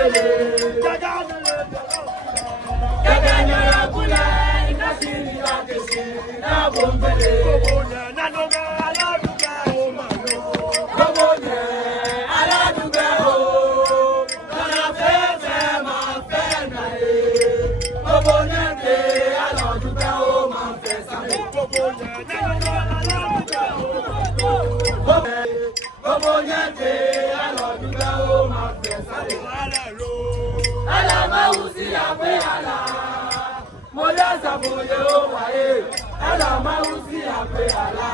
bombele. Gaga nyara kula ikasiri kakesi na bombele. Kobonya nanoga aladuga o mano. Kobonya aladuga o. Kana fefe ma fena e. Kobonya te aladuga o ma fesa e. Kobonya nanoga aladuga o. Kobonya te aladuga o ma fesa e. Ala ma usi ape ala. Mola saboye o wae. Ala ma usi ape ala.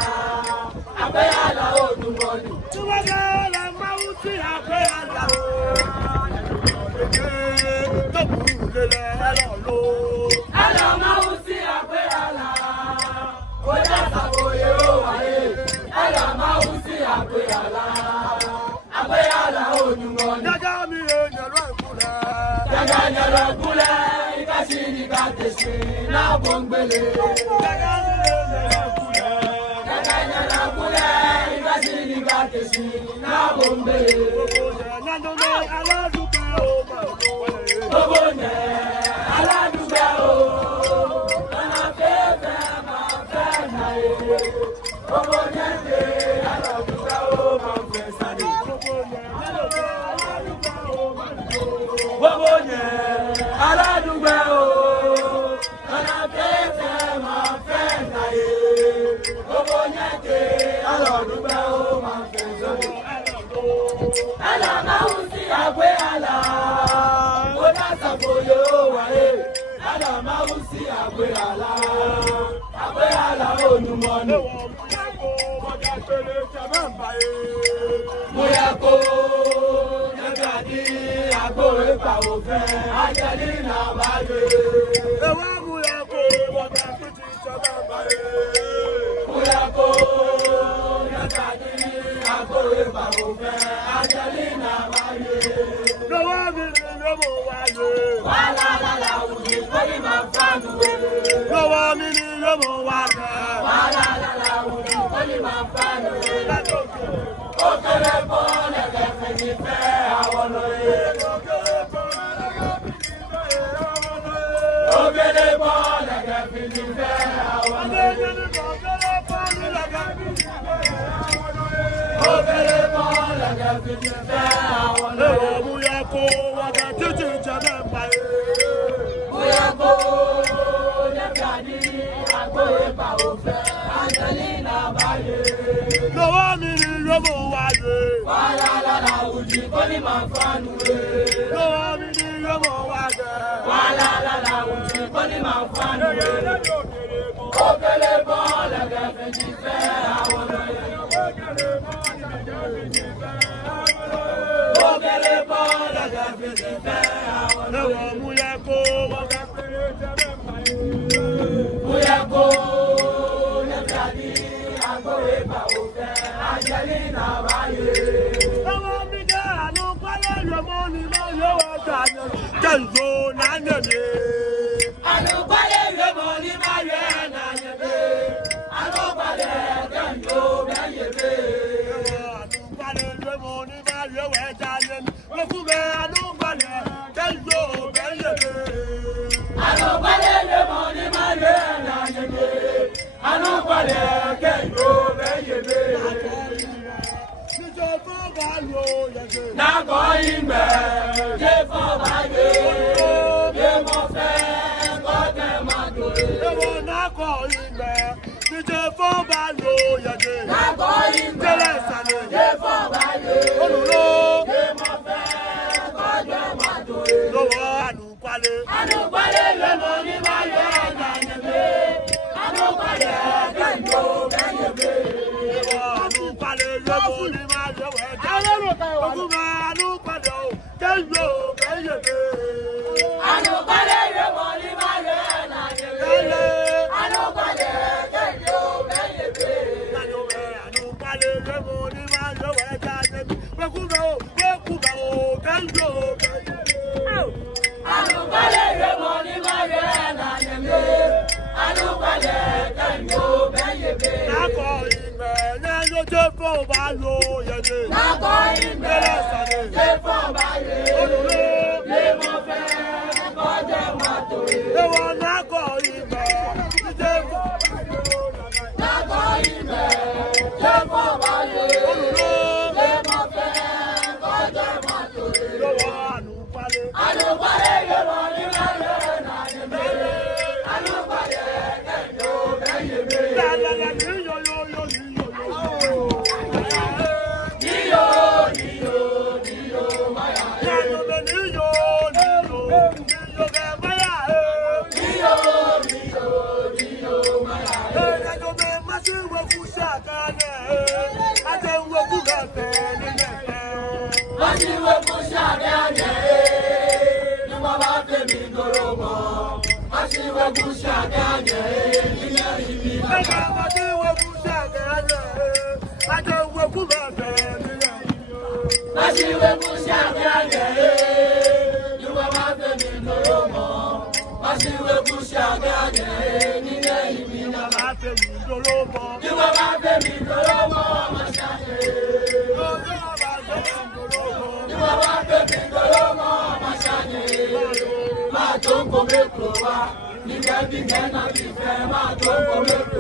Ape ala o dumoni. Tuwaga ala ma usi ape ala. Tobulele ala lo. Ala ma usi ape ala. Mola saboye o wae. Ala ma usi ape ala. Ape ala o dumoni. Daga mi e nyalo kula. Daga nyalo kula. Ikasiri kakesi na bombele. Daga nyalo kula. Ikasiri kakesi na bombele. Nanoga aladuga o mano. Kobonya aladuga o. Kana fefe ma fena e. Kobonya te aladuga o ma fesa ni. Kobonya aladuga o. Kana fefe ma fena e. Kobonya te aladuga o ma fesa ni. Ala ma usi agwe ala. Mola saboye o wae. Ala ma usi agwe ala. Agwe ala onumoni. Muyako nyagadi agore pa ofe. Ajali na baye. Ewa muyako waka kuti sababaye. Muyako nyagadi agore pa ofe. Ajali na baye. Lowa mini lomo waye. Wala la la uji koli mafanu. Lowa mini lomo waye. Wala la la uji koli mafanu. Okele pole kefe ni fe awono ye. Okele pole kefe ni fe awono ye. Okele pole kefe ni fe awono ye. Muyako waga titi jamemba ye. Muyako nyakadi agboe pa ofe. Angelina baye. Lowa mini lomo waye. Wala la la uji koni mafanu ye. Lowa mini lomo waye. Wala la la uji koni mafanu ye. Okele bole gefe jife awono ye. Okele bole gefe jife awono ye. Muyako waga Muyako nyakadi agboe pa ofe. Angelina baye. Awa miga anu kwale yomo ni mo yo wa janjo na nyebe. Anu kwale yomo ni ma ye na nyebe. Anu kwale janjo na nyebe. Anu kwale yomo ni ma ye wa janjo. Okube anu kwale janjo na nyebe. Anu kwale yomo ni ma ye na nyebe. Anu kwale janjo na nyebe. Nako imbe, je fo baye, je mo fe, kote madole. Ewo nako imbe, je fo baye, yaje. Nako imbe, je fo baye, olulo, je mo fe, kote madole. Lowo anukwale le mo ni ma ye ganyebe. Anukwale ganjo ganyebe. Ewo anukwale le mo ni ma ye we. Oguma anukwale o, ganjo ganyebe. Anukwale le mo ni ma ye ganyebe. Anukwale ganjo ganyebe. Anukwale le mo ni ma ye we ganyebe. Oguma o, ganjo ganyebe. Anukwale le mo ni ma ye ganyebe. Anukwale ganjo ganyebe. Nako imbe, nyanyo jefo ba lo yede. Nako imbe, jefo ba ye. Olulo. shakane, ate woku gape ni nete. Masi woku shakane, ni mama fe mi doromo. Masi woku shakane, ni neri mi mama. Masi woku shakane, ate woku gape ni nete. Masi woku shakane, ni mama fe mi doromo. Masi woku shakane, ni neri mi mama. You are my baby, You are my baby, my don't come back to you can be then I be fair, my don't come back to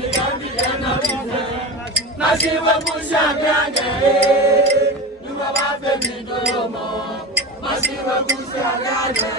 you can be then I be fair. Nasi wa kushagane, you are my baby, Nasi wa kushagane.